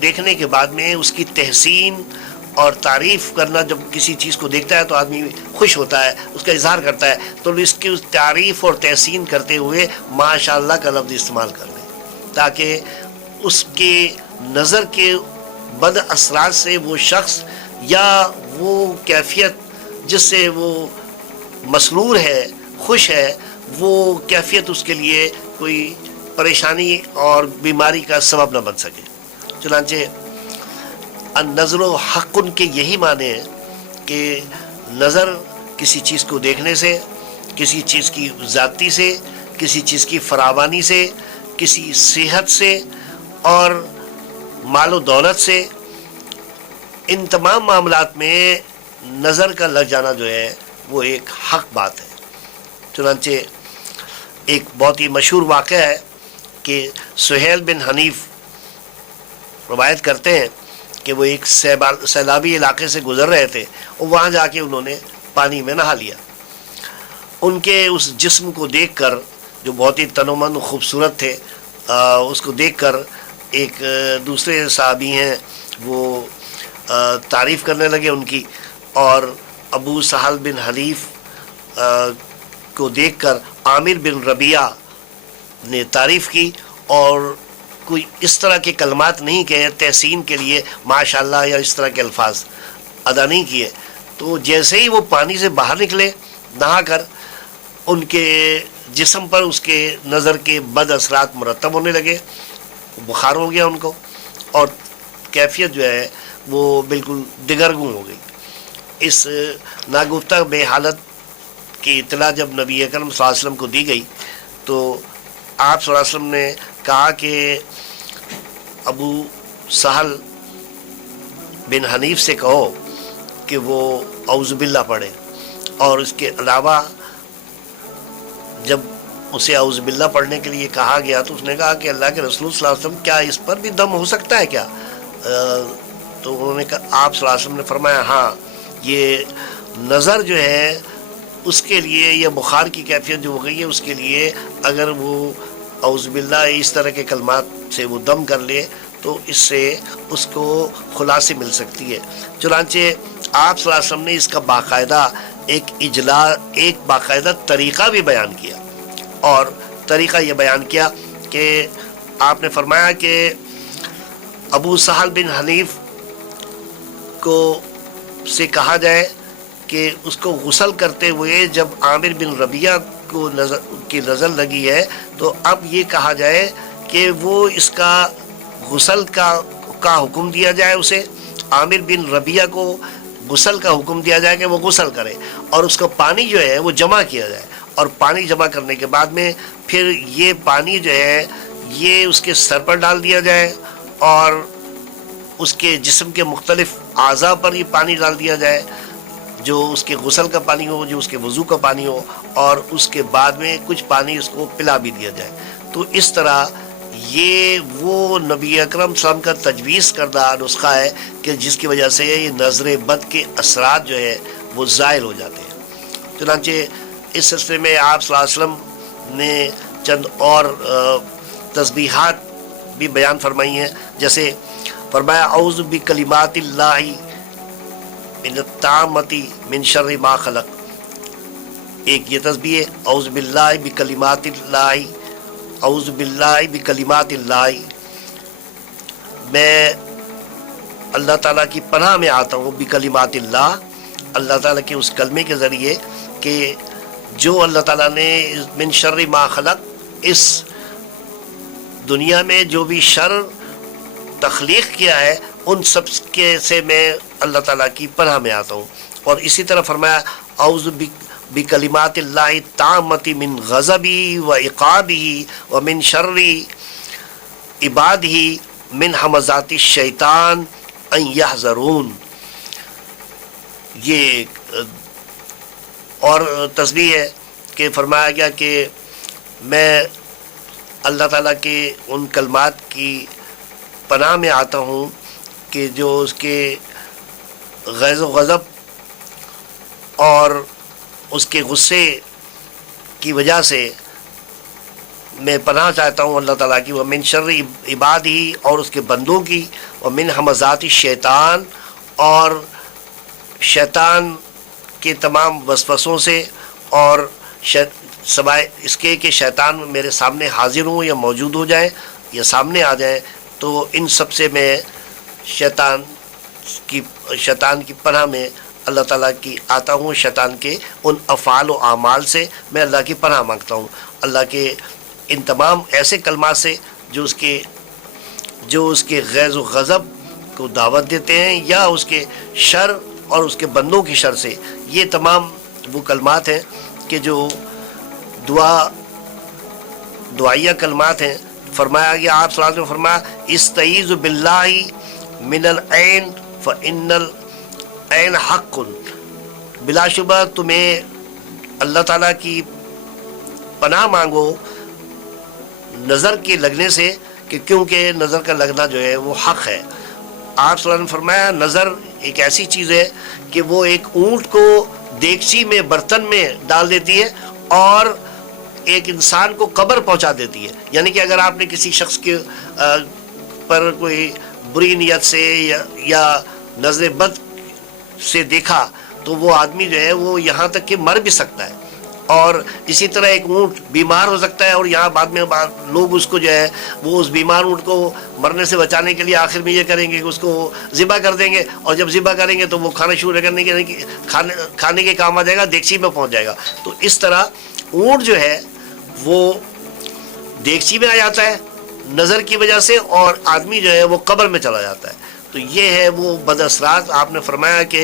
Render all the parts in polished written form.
دیکھنے کے بعد میں اس کی تحسین اور تعریف کرنا، جب کسی چیز کو دیکھتا ہے تو آدمی خوش ہوتا ہے، اس کا اظہار کرتا ہے، تو اس کی تعریف اور تحسین کرتے ہوئے ماشاء اللہ کا لفظ استعمال کر لیں، تاکہ اس کے نظر کے بد اثرات سے وہ شخص یا وہ کیفیت جس سے وہ مسرور ہے، خوش ہے، وہ کیفیت اس کے لیے کوئی پریشانی اور بیماری کا سبب نہ بن سکے۔ چنانچہ النظر و حق ان کے یہی معنی ہیں کہ نظر کسی چیز کو دیکھنے سے، کسی چیز کی ذاتی سے، کسی چیز کی فراوانی سے، کسی صحت سے اور مال و دولت سے، ان تمام معاملات میں نظر کا لگ جانا جو ہے وہ ایک حق بات ہے۔ چنانچہ ایک بہت ہی مشہور واقعہ ہے کہ سہیل بن حنیف روایت کرتے ہیں کہ وہ ایک سیلابی علاقے سے گزر رہے تھے اور وہاں جا کے انہوں نے پانی میں نہا لیا۔ ان کے اس جسم کو دیکھ کر، جو بہت ہی تنومند خوبصورت تھے، اس کو دیکھ کر ایک دوسرے صحابی ہیں وہ تعریف کرنے لگے ان کی، اور ابو سہل بن حنیف کو دیکھ کر عامر بن ربیعہ نے تعریف کی، اور کوئی اس طرح کے کلمات نہیں کہے تحسین کے لیے، ماشاءاللہ یا اس طرح کے الفاظ ادا نہیں کیے۔ تو جیسے ہی وہ پانی سے باہر نکلے نہا کر، ان کے جسم پر اس کے نظر کے بد اثرات مرتب ہونے لگے، بخار ہو گیا ان کو، اور کیفیت جو ہے وہ بالکل دگرگوں ہو گئی۔ اس ناگفتہ بے حالت کی اطلاع جب نبی اکرم صلی اللہ علیہ وسلم کو دی گئی تو آپ صلی اللہ علیہ وسلم نے کہا کہ ابو سہل بن حنیف سے کہو کہ وہ اعوذ باللہ پڑھے، اور اس کے علاوہ جب اسے اعوذ باللہ پڑھنے کے لیے کہا گیا تو اس نے کہا کہ اللہ کے رسول صلی اللہ علیہ وسلم کیا اس پر بھی دم ہو سکتا ہے کیا؟ تو انہوں نے کہا، آپ صلی اللہ علیہ وسلم نے فرمایا ہاں، یہ نظر جو ہے اس کے لیے، یا بخار کی کیفیت جو ہو گئی ہے اس کے لیے، اگر وہ اعوذ باللہ اس طرح کے کلمات سے وہ دم کر لے تو اس سے اس کو خلاصی مل سکتی ہے۔ چنانچہ آپ صلی اللہ علیہ وسلم نے اس کا باقاعدہ ایک باقاعدہ طریقہ بھی بیان کیا، اور طریقہ یہ بیان کیا کہ آپ نے فرمایا کہ ابو سہل بن حنیف کو سے کہا جائے کہ اس کو غسل کرتے ہوئے جب عامر بن ربیعہ کو نظر لگی ہے تو اب یہ کہا جائے کہ وہ اس کا غسل کا حکم دیا جائے، اسے عامر بن ربیعہ کو غسل کا حکم دیا جائے کہ وہ غسل کرے، اور اس کو پانی جو ہے وہ جمع کیا جائے، اور پانی جمع کرنے کے بعد میں پھر یہ پانی جو ہے یہ اس کے سر پر ڈال دیا جائے، اور اس کے جسم کے مختلف اعضاء پر یہ پانی ڈال دیا جائے، جو اس کے غسل کا پانی ہو، جو اس کے وضو کا پانی ہو، اور اس کے بعد میں کچھ پانی اس کو پلا بھی دیا جائے۔ تو اس طرح یہ وہ نبی اکرم صلی اللہ علیہ وسلم کا تجویز کردہ نسخہ ہے کہ جس کی وجہ سے یہ نظر بد کے اثرات جو ہے وہ زائل ہو جاتے ہیں۔ چنانچہ اس سلسلے میں آپ صلی اللہ علیہ وسلم نے چند اور تسبیحات بھی بیان فرمائی ہیں، جیسے فرمایا اعوذ بکلمات اللہ من التامۃ من شر ما خلق، ایک یہ تسبیح ہے اعوذ باللہ بکلمات اللہ، اعوذ باللہ بکلمات اللہ، میں اللہ تعالیٰ کی پناہ میں آتا ہوں، بکلمات اللہ، اللہ تعالیٰ کے اس کلمے کے ذریعے کہ جو اللہ تعالیٰ نے من شر ما خلق، اس دنیا میں جو بھی شر تخلیق کیا ہے ان سب کے سے میں اللہ تعالیٰ کی پناہ میں آتا ہوں۔ اور اسی طرح فرمایا اعوذ بکلمات اللہ التامۃ من غضبہ و عقابہ و من شر عبادہ من ہمزات الشیطان ان یحضرون، یہ اور تسبیح ہے کہ فرمایا گیا کہ میں اللہ تعالیٰ کے ان کلمات کی پناہ میں آتا ہوں کہ جو اس کے غیظ و غضب اور اس کے غصے کی وجہ سے میں پناہ چاہتا ہوں اللہ تعالیٰ کی، ومن شر عبادی، اور اس کے بندوں کی، ومن ہمزات الشیطان، اور شیطان کے تمام وسوسوں سے، اور سوائے اس کے کہ شیطان میرے سامنے حاضر ہوں یا موجود ہو جائیں یا سامنے آ جائیں، تو ان سب سے میں شیطان کی پناہ میں اللہ تعالیٰ کی آتا ہوں، شیطان کے ان افعال و اعمال سے میں اللہ کی پناہ مانگتا ہوں، اللہ کے ان تمام ایسے کلمات سے جو اس کے غیظ و غضب کو دعوت دیتے ہیں، یا اس کے شر اور اس کے بندوں کی شر سے۔ یہ تمام وہ کلمات ہیں کہ جو دعائیہ کلمات ہیں۔ فرمایا گیا، آپ صلی اللہ علیہ وسلم نے فرمایا، استعیذ باللہ من العین فإن العین حق، بلا شبہ تمہیں اللہ تعالیٰ کی پناہ مانگو نظر کے لگنے سے، کہ کیونکہ نظر کا لگنا جو ہے وہ حق ہے۔ آپ صلی اللہ علیہ وسلم نے فرمایا، نظر ایک ایسی چیز ہے کہ وہ ایک اونٹ کو دیگچی میں، برتن میں ڈال دیتی ہے اور ایک انسان کو قبر پہنچا دیتی ہے۔ یعنی کہ اگر آپ نے کسی شخص کے پر کوئی بری نیت سے یا نظر بد سے دیکھا تو وہ آدمی جو ہے وہ یہاں تک کہ مر بھی سکتا ہے، اور اسی طرح ایک اونٹ بیمار ہو سکتا ہے، اور یہاں بعد میں لوگ اس کو جو ہے وہ اس بیمار اونٹ کو مرنے سے بچانے کے لیے آخر میں یہ کریں گے کہ اس کو ذبح کر دیں گے، اور جب ذبح کریں گے تو وہ کھانا شروع کرنے کے کھانے کے کام آ جائے گا، دیگچی میں پہنچ جائے گا۔ تو اس طرح اونٹ جو ہے وہ دیگچی میں آ جاتا ہے نظر کی وجہ سے، اور آدمی جو ہے وہ قبر میں چلا جاتا ہے۔ تو یہ ہے وہ بد اثرات۔ آپ نے فرمایا کہ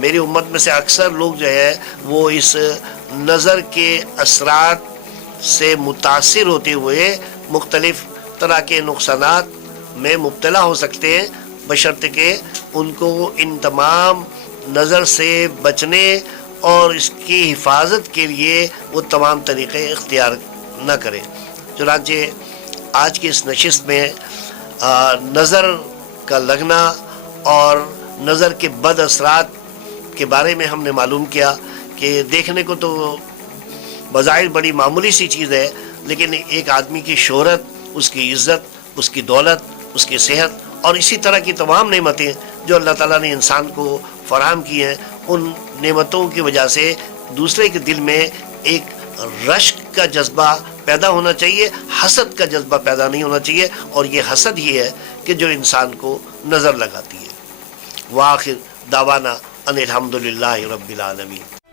میری امت میں سے اکثر لوگ جو ہے وہ اس نظر کے اثرات سے متاثر ہوتے ہوئے مختلف طرح کے نقصانات میں مبتلا ہو سکتے ہیں، بشرط کہ ان کو ان تمام نظر سے بچنے اور اس کی حفاظت کے لیے وہ تمام طریقے اختیار نہ کریں۔ چنانچہ آج کی اس نشست میں نظر کا لگنا اور نظر کے بد اثرات کے بارے میں ہم نے معلوم کیا کہ دیکھنے کو تو بظاہر بڑی معمولی سی چیز ہے، لیکن ایک آدمی کی شہرت، اس کی عزت، اس کی دولت، اس کی صحت اور اسی طرح کی تمام نعمتیں جو اللہ تعالیٰ نے انسان کو فراہم کی ہیں، ان نعمتوں کی وجہ سے دوسرے کے دل میں ایک رشک کا جذبہ پیدا ہونا چاہیے، حسد کا جذبہ پیدا نہیں ہونا چاہیے، اور یہ حسد ہی ہے کہ جو انسان کو نظر لگاتی ہے۔ وآخر دعوانا ان الحمدللہ رب العالمین۔